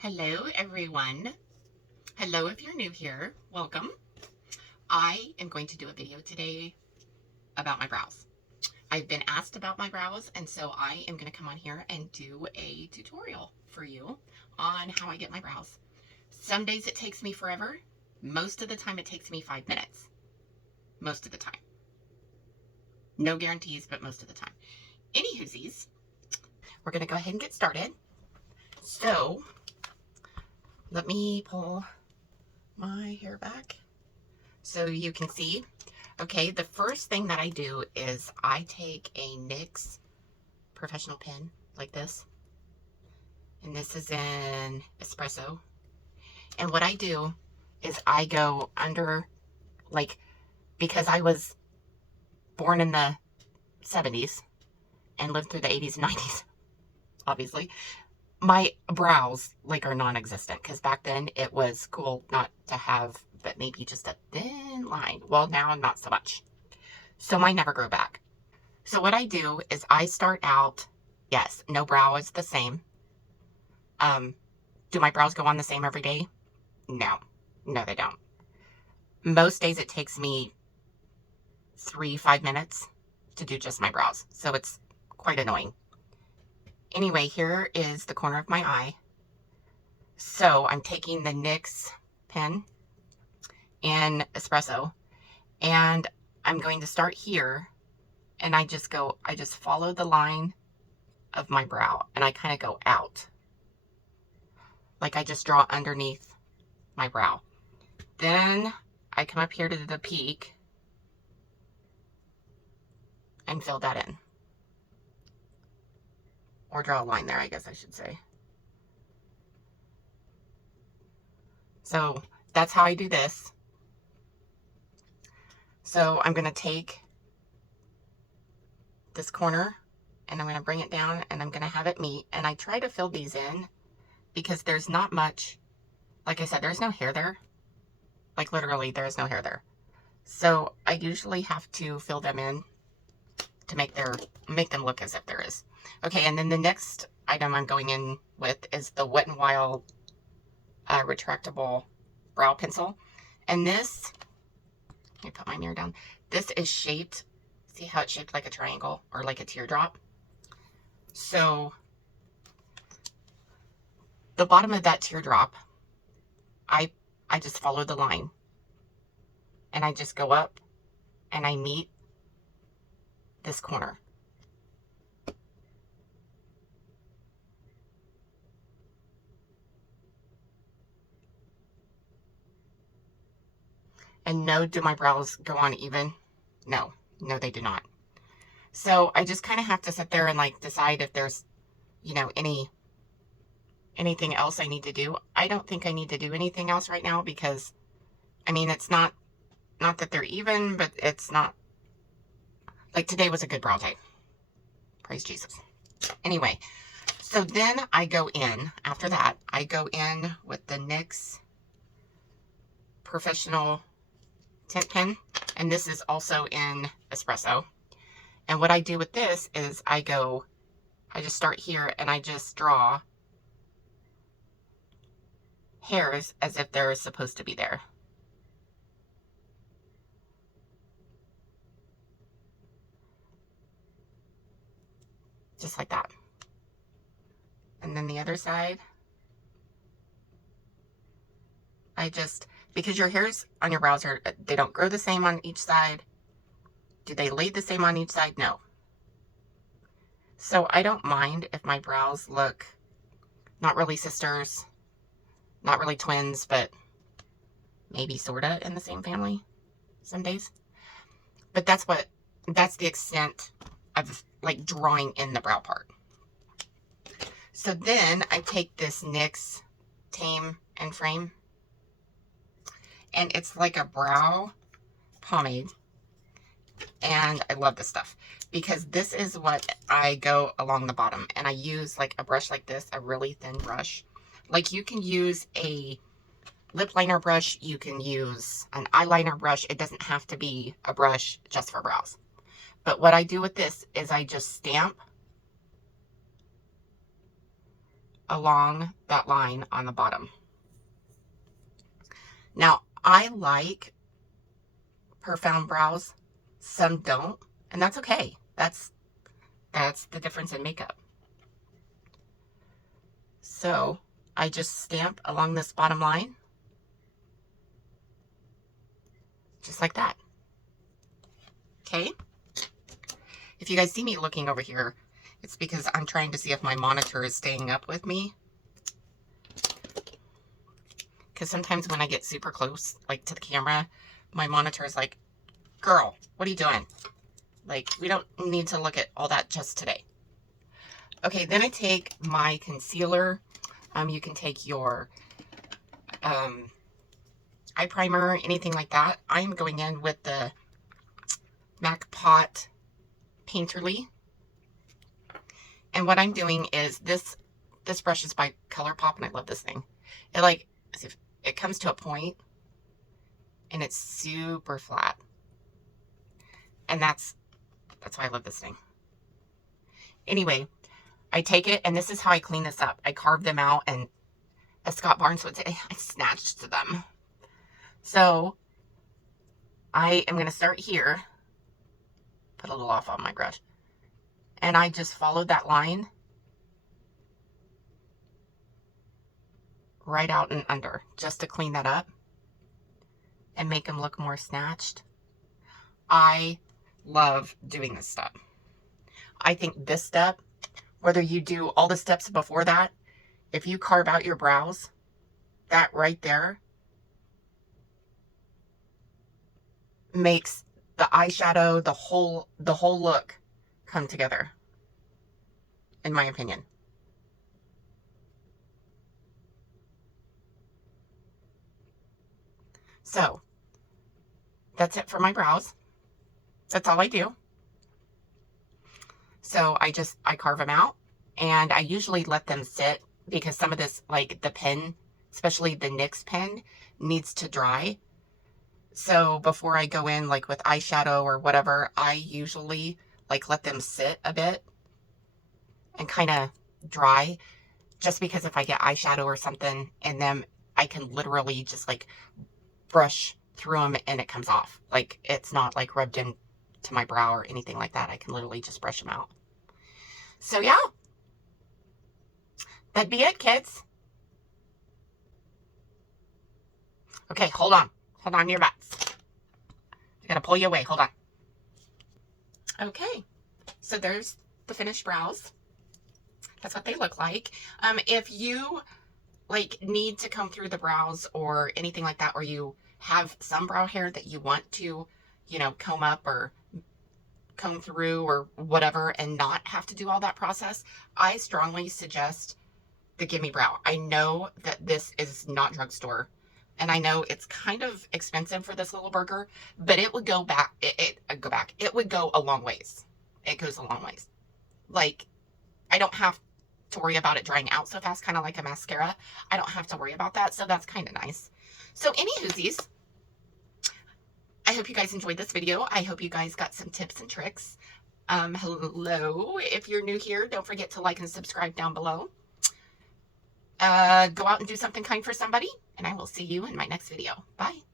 Hello, everyone. Hello, if you're new here, welcome. I am going to do a video today about my brows. I've been asked about my brows, and so I am going to come on here and do a tutorial for you on how I get my brows. Some days it takes me forever. Most of the time it takes me 5 minutes. Most of the time. No guarantees, but most of the time. Anywhoosies, we're going to go ahead and get started. So, let me pull my hair back so you can see. Okay, the first thing that I do is I take a NYX professional pen like this, and this is in espresso, and what I do is I go under, like, because I was born in the 70s and lived through the 80s and 90s, obviously, my brows like are non-existent, because back then it was cool not to have but maybe just a thin line. Well, now not so much, so mine never grow back. So what I do is I start out, yes, no brow is the same. Do my brows go on the same every day? No they don't. Most days it takes me 3-5 minutes to do just my brows, so it's quite annoying. Anyway, here is the corner of my eye. So I'm taking the NYX pen in espresso, and I'm going to start here, and I just follow the line of my brow, and I kind of go out. Like I just draw underneath my brow. Then I come up here to the peak and fill that in. Or draw a line there, I guess I should say. So that's how I do this. So I'm going to take this corner and I'm going to bring it down and I'm going to have it meet. And I try to fill these in because there's not much, like I said, there's no hair there. Like literally there is no hair there. So I usually have to fill them in to make them look as if there is. Okay, and then the next item I'm going in with is the Wet n Wild retractable brow pencil. And this, let me put my mirror down. This is shaped, see how it's shaped like a triangle or like a teardrop? So the bottom of that teardrop, I just follow the line. And I just go up and I meet this corner. And no, do my brows go on even? No, they do not. So I just kind of have to sit there and like decide if there's, you know, anything else I need to do. I don't think I need to do anything else right now because, I mean, it's not that they're even, but it's not, like today was a good brow day. Praise Jesus. Anyway, so then I go in, after that, I go in with the NYX Professional Tint Pen, and this is also in espresso. And what I do with this is I just start here and I just draw hairs as if they're supposed to be there. Just like that. And then the other side, because your hairs on your brows they don't grow the same on each side. Do they lay the same on each side? No. So I don't mind if my brows look not really sisters, not really twins, but maybe sorta in the same family some days. But that's the extent of like drawing in the brow part. So then I take this NYX TAME and Frame, and it's like a brow pomade, and I love this stuff because this is what I go along the bottom, and I use like a brush like this, a really thin brush. Like you can use a lip liner brush, you can use an eyeliner brush. It doesn't have to be a brush just for brows. But what I do with this is I just stamp along that line on the bottom. Now, I like profound brows. Some don't, and that's okay. That's the difference in makeup. So I just stamp along this bottom line, just like that. Okay. If you guys see me looking over here, it's because I'm trying to see if my monitor is staying up with me. Because sometimes when I get super close, like to the camera, my monitor is like, girl, what are you doing? Like, we don't need to look at all that just today. Okay, then I take my concealer. You can take your eye primer, anything like that. I'm going in with the MAC Pot Painterly. And what I'm doing is this brush is by ColourPop, and I love this thing. It like, as if it comes to a point and it's super flat. And that's why I love this thing. Anyway, I take it, and this is how I clean this up. I carve them out, and as Scott Barnes would say, I snatched them. So I am going to start here, put a little off on my brush, and I just followed that line right out and under, just to clean that up and make them look more snatched. I love doing this step. I think this step, whether you do all the steps before that, if you carve out your brows, that right there makes the eyeshadow, the whole look come together, in my opinion. So that's it for my brows. That's all I do. So I carve them out, and I usually let them sit because some of this, like the pen, especially the NYX pen, needs to dry. So before I go in like with eyeshadow or whatever, I usually like let them sit a bit and kind of dry, just because if I get eyeshadow or something in them, I can literally just like brush through them and it comes off. Like, it's not like rubbed in to my brow or anything like that. I can literally just brush them out. So yeah, that'd be it, kids. Okay, hold on to your butts. I gotta pull you away. Hold on. Okay, so there's the finished brows. That's what they look like. If you like need to comb through the brows or anything like that, or you have some brow hair that you want to, you know, comb up or comb through or whatever and not have to do all that process, I strongly suggest the Gimme Brow. I know that this is not drugstore, and I know it's kind of expensive for this little burger, but it would go back. It would go a long ways. It goes a long ways. Like, I don't have to worry about it drying out so fast, kind of like a mascara. I don't have to worry about that, so that's kind of nice. So anywhoosies, I hope you guys enjoyed this video. I hope you guys got some tips and tricks. Hello, if you're new here, don't forget to like and subscribe down below. Go out and do something kind for somebody, and I will see you in my next video. Bye.